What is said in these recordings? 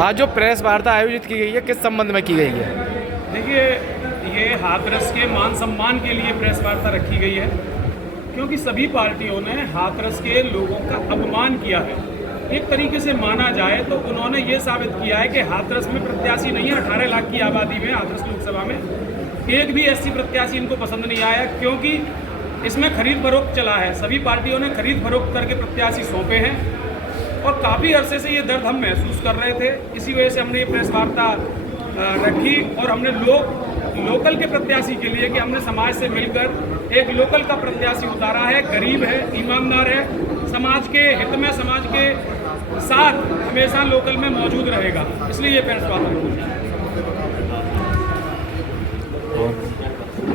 आज जो प्रेस वार्ता आयोजित की गई है किस संबंध में की गई है? देखिए, ये हाथरस के मान सम्मान के लिए प्रेस वार्ता रखी गई है, क्योंकि सभी पार्टियों ने हाथरस के लोगों का अपमान किया है। एक तरीके से माना जाए तो उन्होंने ये साबित किया है कि हाथरस में प्रत्याशी नहीं है। 18 लाख की आबादी में हाथरस लोकसभा में एक भी एससी प्रत्याशी इनको पसंद नहीं आया, क्योंकि इसमें खरीद फरोख्त चला है। सभी पार्टियों ने खरीद फरोख्त करके प्रत्याशी सौंपे हैं और काफ़ी अरसे से ये दर्द हम महसूस कर रहे थे। इसी वजह से हमने ये प्रेस वार्ता रखी और हमने लोकल के प्रत्याशी के लिए कि हमने समाज से मिलकर एक लोकल का प्रत्याशी उतारा है। गरीब है, ईमानदार है, समाज के हित में, समाज के साथ हमेशा लोकल में मौजूद रहेगा, इसलिए ये प्रेस वार्ता।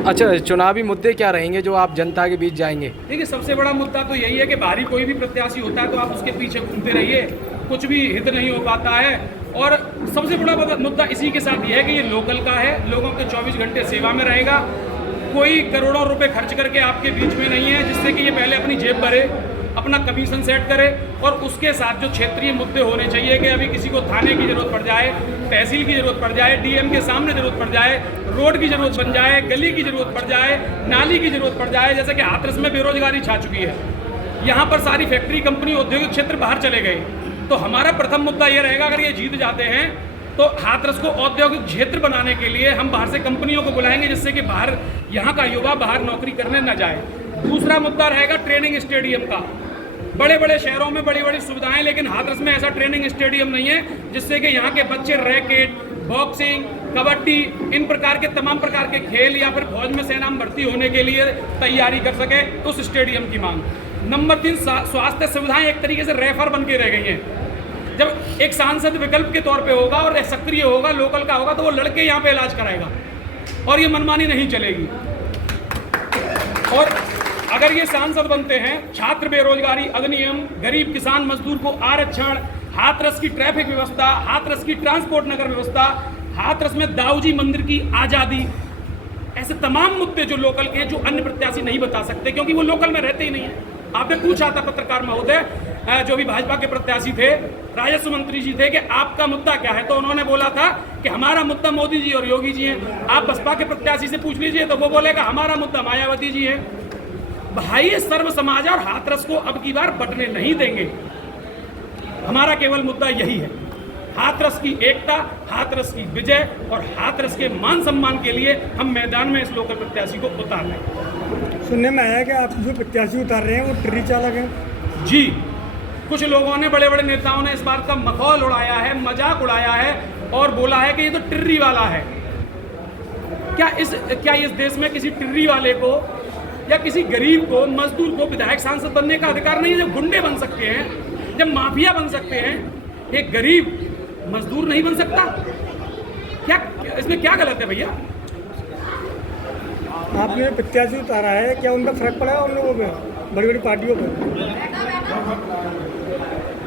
अच्छा, चुनावी मुद्दे क्या रहेंगे जो आप जनता के बीच जाएंगे? देखिए, सबसे बड़ा मुद्दा तो यही है कि बाहरी कोई भी प्रत्याशी होता है तो आप उसके पीछे घूमते रहिए, कुछ भी हित नहीं हो पाता है। और सबसे बड़ा मुद्दा इसी के साथ ये है कि ये लोकल का है, लोगों के 24 घंटे सेवा में रहेगा, कोई करोड़ों रुपए खर्च करके आपके बीच में नहीं है, जिससे कि ये पहले अपनी जेब भरे, अपना कमीशन सेट करे और उसके साथ जो क्षेत्रीय मुद्दे होने चाहिए कि अभी किसी को थाने की जरूरत पड़ जाए, तहसील की जरूरत पड़ जाए, डीएम के सामने जरूरत पड़ जाए, रोड की जरूरत बन जाए, गली की जरूरत पड़ जाए, नाली की जरूरत पड़ जाए। जैसे कि हाथरस में बेरोजगारी छा चुकी है, यहाँ पर सारी फैक्ट्री, कंपनी, औद्योगिक क्षेत्र बाहर चले गए। तो हमारा प्रथम मुद्दा ये रहेगा, अगर ये जीत जाते हैं तो हाथरस को औद्योगिक क्षेत्र बनाने के लिए हम बाहर से कंपनियों को बुलाएंगे, जिससे कि बाहर यहाँ का युवा बाहर नौकरी करने न जाए। दूसरा मुद्दा रहेगा ट्रेनिंग स्टेडियम का। बड़े बड़े शहरों में बड़ी बड़ी सुविधाएं, लेकिन हाथरस में ऐसा ट्रेनिंग स्टेडियम नहीं है जिससे कि यहाँ के बच्चे रैकेट, बॉक्सिंग, कबड्डी, इन प्रकार के तमाम प्रकार के खेल या फिर फौज में सेना में भर्ती होने के लिए तैयारी कर सके, उस स्टेडियम की मांग। नंबर 3, स्वास्थ्य सुविधाएं एक तरीके से रेफर बन के रह गई हैं। जब एक सांसद विकल्प के तौर पे होगा और सक्रिय होगा, लोकल का होगा, तो वो लड़के यहाँ पे इलाज कराएगा और ये मनमानी नहीं चलेगी। और अगर ये सांसद बनते हैं, छात्र बेरोजगारी अधिनियम, गरीब किसान मजदूर को आरक्षण, हाथरस की ट्रैफिक व्यवस्था, हाथरस की ट्रांसपोर्ट नगर व्यवस्था, हाथरस में दाऊजी मंदिर की आज़ादी, ऐसे तमाम मुद्दे जो लोकल के, जो अन्य प्रत्याशी नहीं बता सकते क्योंकि वो लोकल में रहते ही नहीं है। आपने पूछा था पत्रकार महोदय, जो भी भाजपा के प्रत्याशी थे, राजस्व मंत्री जी थे, कि आपका मुद्दा क्या है, तो उन्होंने बोला था कि हमारा मुद्दा मोदी जी और योगी जी हैं। आप बसपा के प्रत्याशी से पूछ लीजिए तो वो बोलेगा हमारा मुद्दा मायावती जी है। भाई, सर्व समाज और हाथरस को अब की बार बटने नहीं देंगे। हमारा केवल मुद्दा यही है, हाथरस की एकता, हाथरस की विजय और हाथरस के मान सम्मान के लिए हम मैदान में इस लोकल प्रत्याशी को उतार रहे हैं। सुनने में आया कि आप जो प्रत्याशी उतार रहे हैं वो टिर्री चालक हैं। जी, कुछ लोगों ने, बड़े बड़े नेताओं ने इस बात का मखौल उड़ाया है, मजाक उड़ाया है और बोला है कि ये तो टिर्री वाला है। क्या इस देश में किसी टिर्री वाले को या किसी गरीब को, मजदूर को विधायक सांसद बनने का अधिकार नहीं है? जब गुंडे बन सकते हैं, जब माफिया बन सकते हैं, एक गरीब मजदूर नहीं बन सकता? क्या इसमें क्या गलत है भैया? आपने प्रत्याशी उतारा है, क्या उनका फर्क पड़ा है उन लोगों पे, बड़ी बड़ी पार्टियों पे?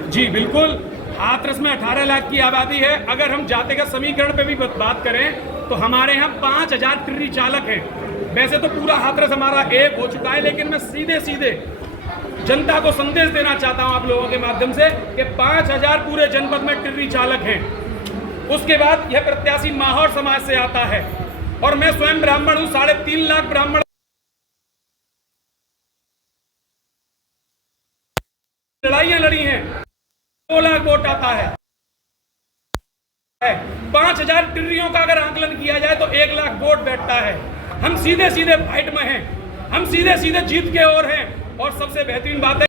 जी बिल्कुल, हाथरस में 18 लाख की आबादी है। अगर हम जातिगत समीकरण पे भी बात करें तो हमारे यहाँ 5000 टिर्री चालक हैं। वैसे तो पूरा हाथरस हमारा एक हो चुका है, लेकिन मैं सीधे सीधे जनता को संदेश देना चाहता हूं आप लोगों के माध्यम से कि 5000 पूरे जनपद में टिर्री चालक हैं। उसके बाद यह प्रत्याशी माहौर समाज से आता है और मैं स्वयं ब्राह्मण हूं। 3.5 लाख ब्राह्मण लड़ाइयां लड़ी हैं, 2 लाख वोट आता है। 5000 टिर्रियों का अगर आंकलन किया जाए तो 1 लाख वोट बैठता है। हम सीधे सीधे फाइट में हैं, हम सीधे सीधे जीत के ओर हैं। और सबसे बेहतरीन बात है,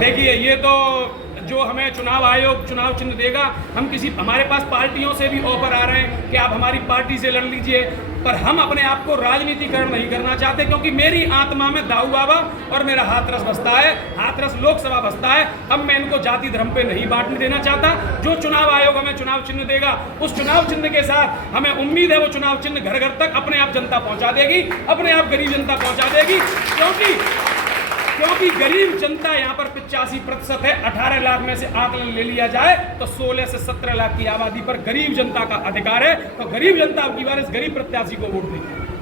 देखिए, ये तो जो हमें चुनाव आयोग चुनाव चिन्ह देगा, हमारे पास पार्टियों से भी ऑफर आ रहे हैं कि आप हमारी पार्टी से लड़ लीजिए, पर हम अपने आप को राजनीतिकरण नहीं करना चाहते, क्योंकि मेरी आत्मा में दाऊ बाबा और मेरा हाथरस बसता है, हाथरस लोकसभा बसता है। अब मैं इनको जाति धर्म पे नहीं बांटने देना चाहता। जो चुनाव आयोग हमें चुनाव चिन्ह देगा, उस चुनाव चिन्ह के साथ हमें उम्मीद है वो चुनाव चिन्ह घर घर तक अपने आप जनता पहुंचा देगी, अपने आप गरीब जनता पहुंचा देगी। क्योंकि गरीब जनता यहाँ पर 85% है। 18 लाख में से आकलन ले लिया जाए तो 16 से 17 लाख की आबादी पर गरीब जनता का अधिकार है। तो गरीब जनता अब की बार इस गरीब प्रत्याशी को वोट देगी।